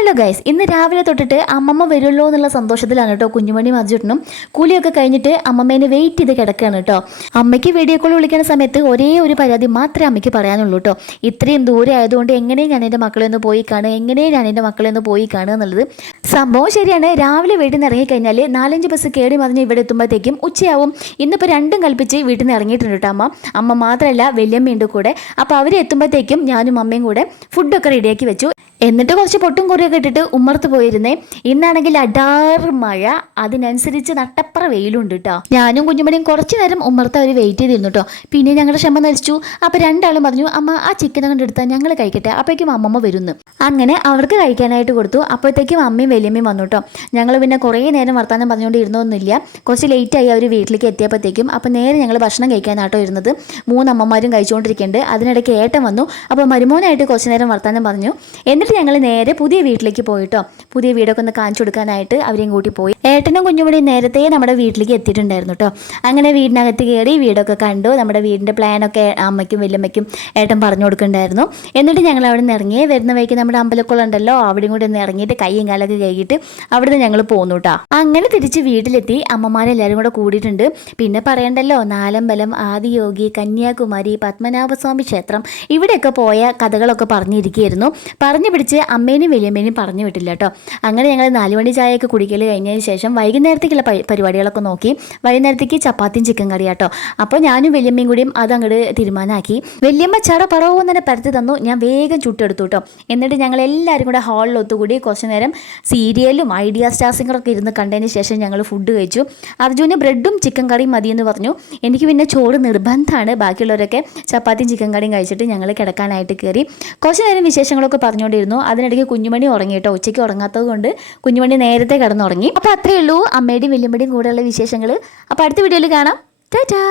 Hello guys, ഇന്ന് രാവിലെ തൊട്ടിട്ട് അമ്മമ്മ വരുമല്ലോ എന്നുള്ള സന്തോഷത്തിലാണ് കേട്ടോ കുഞ്ഞുമണി മധുചേട്ടനും. കൂലിയൊക്കെ കഴിഞ്ഞിട്ട് അമ്മമ്മേനെ വെയിറ്റ് ചെയ്ത് കിടക്കുകയാണ് കേട്ടോ. അമ്മയ്ക്ക് വീഡിയോ കോൾ വിളിക്കുന്ന സമയത്ത് ഒരേ ഒരു പരാതി മാത്രമേ അമ്മയ്ക്ക് പറയാനുള്ളൂ കേട്ടോ. ഇത്രയും ദൂരെ ആയതുകൊണ്ട് എങ്ങനെയും ഞാൻ എൻ്റെ മക്കളെ ഒന്ന് പോയി കാണുക, എങ്ങനെയും ഞാൻ എൻ്റെ മക്കളെ ഒന്ന് പോയി കാണുക എന്നുള്ളത് സംഭവം ശരിയാണ്. രാവിലെ വീട്ടിൽ നിന്ന് ഇറങ്ങിക്കഴിഞ്ഞാൽ 4-5 ബസ് കയറി മറിഞ്ഞ് ഇവിടെ എത്തുമ്പോഴത്തേക്കും ഉച്ചയാവും. ഇന്നിപ്പോൾ രണ്ടും കൽപ്പിച്ച് വീട്ടിൽ നിന്ന് ഇറങ്ങിയിട്ടുണ്ട് കേട്ടോ അമ്മ മാത്രമല്ല വലിയമ്മയുണ്ട് കൂടെ. അപ്പോൾ അവർ എത്തുമ്പോഴത്തേക്കും ഞാനും അമ്മയും കൂടെ ഫുഡൊക്കെ റെഡിയാക്കി വെച്ചു. എന്നിട്ട് കുറച്ച് പൊട്ടും കുറിയൊക്കെ ഇട്ടിട്ട് ഉമ്മർത്ത് പോയിരുന്നേ. ഇന്നാണെങ്കിൽ അടാറ് മഴ, അതിനനുസരിച്ച് നട്ടപ്പുറ വെയിലുണ്ട് കേട്ടോ. ഞാനും കുഞ്ഞുമണിയും കുറച്ച് നേരം ഉമ്മർത്ത് അവർ വെയിറ്റ് ചെയ്തിരുന്നു കേട്ടോ. പിന്നെ ഞങ്ങളുടെ ക്ഷമ നശിച്ചു. അപ്പോൾ രണ്ടാളും പറഞ്ഞു, അമ്മ ആ ചിക്കൻ അങ്ങോട്ട് എടുത്താൽ ഞങ്ങൾ കഴിക്കട്ടെ, അപ്പോഴേക്കും അമ്മമ്മ വരുന്നു. അങ്ങനെ അവർക്ക് കഴിക്കാനായിട്ട് കൊടുത്തു. അപ്പോഴത്തേക്കും അമ്മയും വലിയമ്മയും വന്നു കേട്ടോ. ഞങ്ങൾ പിന്നെ കുറേ നേരം വർത്താനം പറഞ്ഞുകൊണ്ട് ഇരുന്നൊന്നുമില്ല. കുറച്ച് ലേറ്റായി അവർ വീട്ടിലേക്ക് എത്തിയപ്പോഴത്തേക്കും. അപ്പോൾ നേരെ ഞങ്ങൾ ഭക്ഷണം കഴിക്കാനാട്ടോ ഇരുന്നത്. 3 അമ്മമാരും കഴിച്ചുകൊണ്ടിരിക്കുന്നുണ്ട്. അതിനിടയ്ക്ക് ഏട്ടൻ വന്നു. അപ്പോൾ മരുമോനായിട്ട് കുറച്ച് നേരം വർത്താനം പറഞ്ഞു. എന്നിട്ട് ഞങ്ങൾ നേരെ പുതിയ വീട്ടിലേക്ക് പോയിട്ടോ. പുതിയ വീടൊക്കെ ഒന്ന് കാണിച്ചു കൊടുക്കാനായിട്ട് അവരെയും കൂട്ടി പോയി. ഏട്ടനും കുഞ്ഞുമണിയും നേരത്തെ നമ്മുടെ വീട്ടിലേക്ക് എത്തിയിട്ടുണ്ടായിരുന്നു കേട്ടോ. അങ്ങനെ വീടിനകത്ത് കയറി വീടൊക്കെ കണ്ടു. നമ്മുടെ വീടിൻ്റെ പ്ലാനൊക്കെ അമ്മയ്ക്കും വലിയമ്മയ്ക്കും ഏട്ടൻ പറഞ്ഞു കൊടുക്കുന്നുണ്ടായിരുന്നു. എന്നിട്ട് ഞങ്ങൾ അവിടെ നിന്ന് ഇറങ്ങി വരുന്ന വഴിക്ക് നമ്മുടെ അമ്പലക്കുളം ഉണ്ടല്ലോ, അവിടെയും കൂടി ഒന്ന് ഇറങ്ങിയിട്ട് കൈയും കാലൊക്കെ കഴുകിയിട്ട് അവിടെ നിന്ന് ഞങ്ങൾ പോന്നു കേട്ടോ. അങ്ങനെ തിരിച്ച് വീട്ടിലെത്തി. അമ്മമാരെല്ലാവരും കൂടെ കൂടിയിട്ടുണ്ട്. പിന്നെ പറയണ്ടല്ലോ, നാലമ്പലം, ആദിയോഗി, കന്യാകുമാരി, പത്മനാഭസ്വാമി ക്ഷേത്രം, ഇവിടെയൊക്കെ പോയ കഥകളൊക്കെ പറഞ്ഞിരിക്കുകയായിരുന്നു. പറഞ്ഞു പിടിച്ച് അമ്മേനെയും വലിയമ്മേനെയും പറഞ്ഞു വിട്ടില്ല കേട്ടോ. അങ്ങനെ ഞങ്ങൾ 4 മണി ചായയൊക്കെ കുടിക്കൽ കഴിഞ്ഞതിന് ശേഷം വൈകുന്നേരത്തേക്കുള്ള പരിപാടികളൊക്കെ നോക്കി. വൈകുന്നേരത്തേക്ക് ചപ്പാത്തിയും ചിക്കൻ കറി കേട്ടോ. അപ്പോൾ ഞാനും വലിയമ്മയും കൂടിയും അത് അങ്ങോട്ട് തീരുമാനമാക്കി. വലിയമ്മ ചട പറവോ തന്നെ പരത്തി തന്നു. ഞാൻ വേഗം ചുട്ടെടുത്തു കേട്ടോ. എന്നിട്ട് ഞങ്ങൾ എല്ലാവരും കൂടെ ഹാളിൽ ഒത്തുകൂടി കുറച്ച് നേരം സീരിയലും ഐഡിയ സ്റ്റാർസിങ്ങറൊക്കെ ഇരുന്ന് കണ്ടതിന് ശേഷം ഞങ്ങൾ ഫുഡ് കഴിച്ചു. അർജുന് ബ്രെഡും ചിക്കൻ കറിയും മതിയെന്ന് പറഞ്ഞു. എനിക്ക് പിന്നെ ചോറ് നിർബന്ധമാണ്. ബാക്കിയുള്ളവരൊക്കെ ചപ്പാത്തിയും ചിക്കൻ കറിയും കഴിച്ചിട്ട് ഞങ്ങൾ കിടക്കാനായിട്ട് കയറി. കുറച്ച് നേരം വിശേഷങ്ങളൊക്കെ പറഞ്ഞുകൊണ്ടിരുന്നു. അതിനിടയ്ക്ക് കുഞ്ഞുമണി ഉറങ്ങി കേട്ടോ. ഉച്ചയ്ക്ക് ഉറങ്ങാത്തത് കൊണ്ട് കുഞ്ഞുമണി നേരത്തെ കിടന്നുറങ്ങി. അപ്പോൾ അത്രയേ ഉള്ളൂ അമ്മയുടെയും വലിയമ്മയുടെയും കൂടെയുള്ള വിശേഷങ്ങൾ. അപ്പോൾ അടുത്ത വീഡിയോയിൽ കാണാം. ടാറ്റാ.